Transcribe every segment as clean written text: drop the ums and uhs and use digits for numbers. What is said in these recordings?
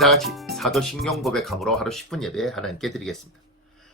다같이 사도신경 고백함으로 하루 10분 예배 하나님께 드리겠습니다.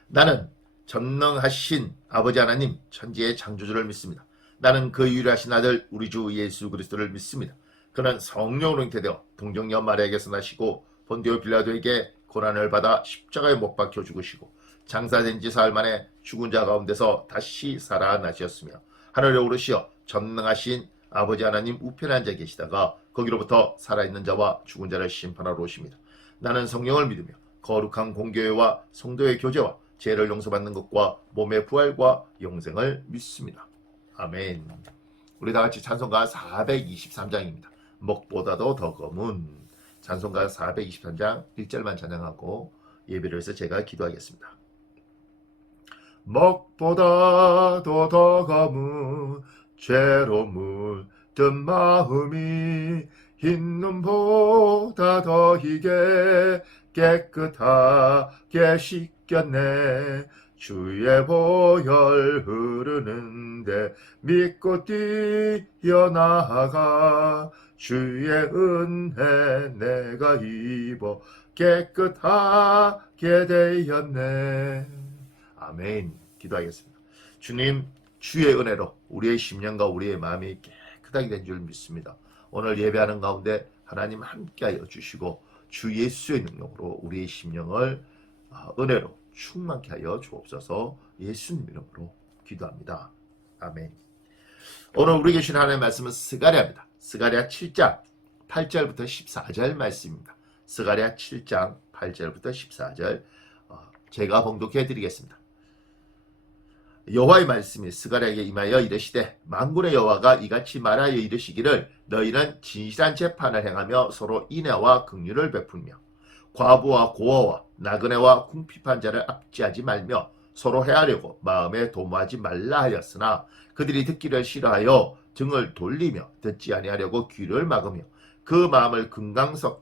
나는 전능하신 아버지 하나님 천지의 창조주를 믿습니다. 나는 그 유일하신 아들 우리 주 예수 그리스도를 믿습니다. 그는 성령으로 잉태되어 동정녀 마리아에게서 나시고 본디오 빌라도에게 고난을 받아 십자가에 못 박혀 죽으시고 장사된 지 사흘 만에 죽은 자 가운데서 다시 살아나셨으며 하늘에 오르시어 전능하신 아버지 하나님 우편에 앉아 계시다가 거기로부터 살아있는 자와 죽은 자를 심판하러 오십니다. 나는 성령을 믿으며 거룩한 공교회와 성도의 교제와 죄를 용서받는 것과 몸의 부활과 영생을 믿습니다. 아멘. 우리 다같이 찬송가 423장입니다. 먹보다도 더 검은 찬송가 423장 1절만 찬양하고 예배를 해서 제가 기도하겠습니다. 먹보다도 더 검은 죄로 물든 마음이 흰 눈보다 더 희게 깨끗하게 씻겼네. 주의 보혈 흐르는데 믿고 뛰어나가 주의 은혜 내가 입어 깨끗하게 되었네. 아멘. 기도하겠습니다. 주님, 주의 은혜로 우리의 심령과 우리의 마음이 깨끗하게 된 줄 믿습니다. 오늘 예배하는 가운데 하나님 함께하여 주시고 주 예수의 능력으로 우리의 심령을 은혜로 충만케 하여 주옵소서. 예수님 이름으로 기도합니다. 아멘. 오늘 우리에게 주신 하나님의 말씀은 스가랴입니다. 스가랴 7장 8절부터 14절 말씀입니다. 스가랴 7장 8절부터 14절 제가 봉독해 드리겠습니다. 여호와의 말씀이 스가랴에게 임하여 이르시되 만군의 여호와가 이같이 말하여 이르시기를 너희는 진실한 재판을 행하며 서로 인애와 긍휼을 베풀며 과부와 고아와 나그네와 궁핍한 자를 압제하지 말며 서로 해하려고 마음에 도모하지 말라 하였으나 그들이 듣기를 싫어하여 등을 돌리며 듣지 아니하려고 귀를 막으며 그 마음을 금강석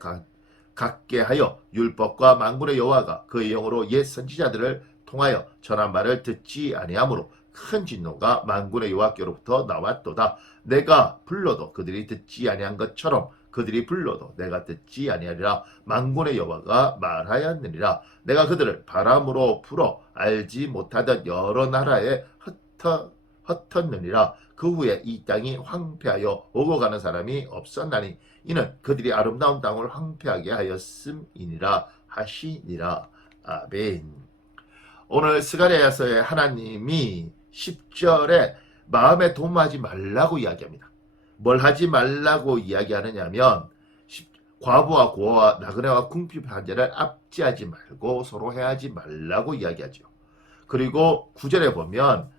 같게 하여 율법과 만군의 여호와가 그의 영으로 옛 선지자들을 통하여 전한 말을 듣지 아니하므로 큰 진노가 만군의 여호와께로부터 나왔도다. 내가 불러도 그들이 듣지 아니한 것처럼 그들이 불러도 내가 듣지 아니하리라. 만군의 여호와가 말하였느니라. 내가 그들을 바람으로 불어 알지 못하던 여러 나라에 흩었느니라. 그 후에 이 땅이 황폐하여 오고 가는 사람이 없었나니 이는 그들이 아름다운 땅을 황폐하게 하였음이니라 하시니라. 아멘. 오늘 스가랴서의 하나님이 10절에 마음에 도모하지 말라고 이야기합니다. 뭘 하지 말라고 이야기하느냐면 과부와 고아와 나그네와 궁핍한 자를 압제하지 말고 서로 해하지 말라고 이야기하죠. 그리고 9절에 보면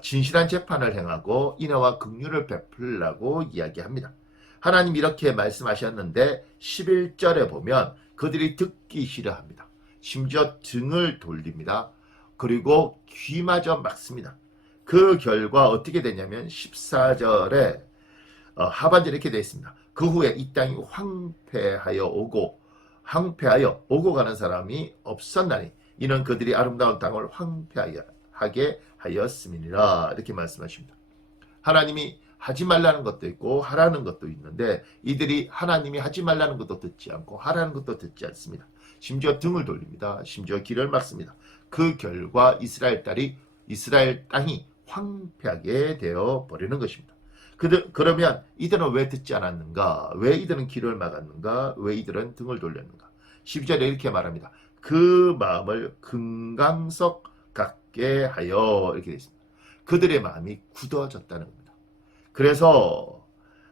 진실한 재판을 행하고 인애와 긍휼을 베풀라고 이야기합니다. 하나님 이렇게 말씀하셨는데 11절에 보면 그들이 듣기 싫어합니다. 심지어 등을 돌립니다. 그리고 귀마저 막습니다. 그 결과 어떻게 되냐면 14절에 하반절에 이렇게 되어 있습니다. 그 후에 이 땅이 황폐하여 오고 가는 사람이 없었나니 이는 그들이 아름다운 땅을 황폐하게 하였음이니라. 이렇게 말씀하십니다. 하나님이 하지 말라는 것도 있고 하라는 것도 있는데 이들이 하나님이 하지 말라는 것도 듣지 않고 하라는 것도 듣지 않습니다. 심지어 등을 돌립니다. 심지어 길을 막습니다. 그 결과 이스라엘 땅이 황폐하게 되어 버리는 것입니다. 그러면 이들은 왜 듣지 않았는가? 왜 이들은 길을 막았는가? 왜 이들은 등을 돌렸는가? 12절에 이렇게 말합니다. 그 마음을 금강석 같게 하여 이렇게 되어 있습니다. 그들의 마음이 굳어졌다는 겁니다. 그래서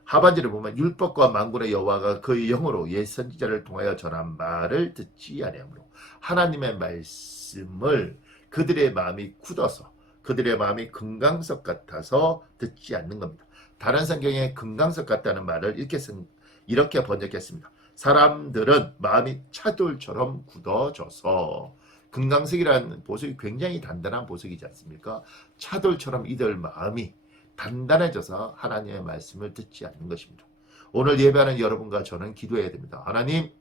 하반절에 보면 율법과 만군의 여호와가 그의 영으로 옛 선지자를 통하여 전한 말을 듣지 아니하므로 하나님의 말씀을 그들의 마음이 굳어서 그들의 마음이 금강석 같아서 듣지 않는 겁니다. 다른 성경에 금강석 같다는 말을 이렇게 번역했습니다. 사람들은 마음이 차돌처럼 굳어져서 금강석이라는 보석이 굉장히 단단한 보석이지 않습니까? 차돌처럼 이들 마음이 단단해져서 하나님의 말씀을 듣지 않는 것입니다. 오늘 예배하는 여러분과 저는 기도해야 됩니다. 하나님,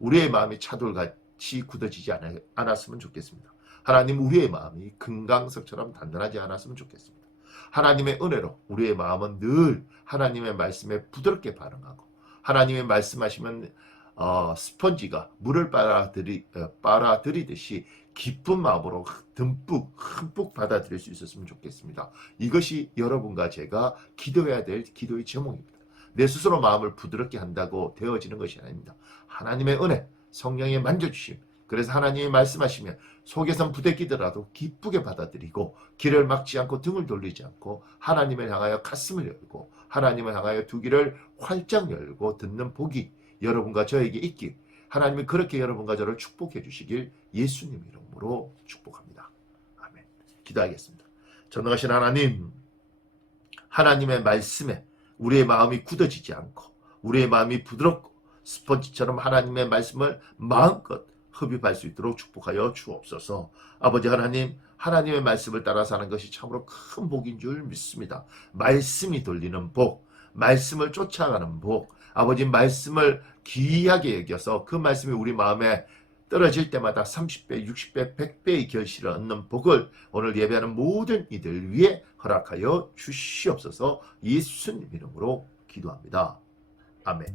우리의 마음이 차돌같이 굳어지지 않았으면 좋겠습니다. 하나님, 우리의 마음이 금강석처럼 단단하지 않았으면 좋겠습니다. 하나님의 은혜로 우리의 마음은 늘 하나님의 말씀에 부드럽게 반응하고 하나님의 말씀하시면 스펀지가 물을 빨아들이듯이 기쁜 마음으로 듬뿍 받아들일 수 있었으면 좋겠습니다. 이것이 여러분과 제가 기도해야 될 기도의 제목입니다. 내 스스로 마음을 부드럽게 한다고 되어지는 것이 아닙니다. 하나님의 은혜, 성령의 만져주심, 그래서 하나님이 말씀하시면 속에선 부대끼더라도 기쁘게 받아들이고 길을 막지 않고 등을 돌리지 않고 하나님을 향하여 가슴을 열고 하나님을 향하여 두 귀를 활짝 열고 듣는 복이 여러분과 저에게 있길, 하나님이 그렇게 여러분과 저를 축복해 주시길 예수님 이름으로 축복합니다. 아멘. 기도하겠습니다. 전능하신 하나님, 하나님의 말씀에 우리의 마음이 굳어지지 않고 우리의 마음이 부드럽고 스펀지처럼 하나님의 말씀을 마음껏 흡입할 수 있도록 축복하여 주옵소서. 아버지 하나님, 하나님의 말씀을 따라 사는 것이 참으로 큰 복인 줄 믿습니다. 말씀이 돌리는 복, 말씀을 쫓아가는 복, 아버지 말씀을 귀하게 여겨서 그 말씀이 우리 마음에 떨어질 때마다 30배, 60배, 100배의 결실을 얻는 복을 오늘 예배하는 모든 이들 위해 허락하여 주시옵소서. 예수님 이름으로 기도합니다. 아멘.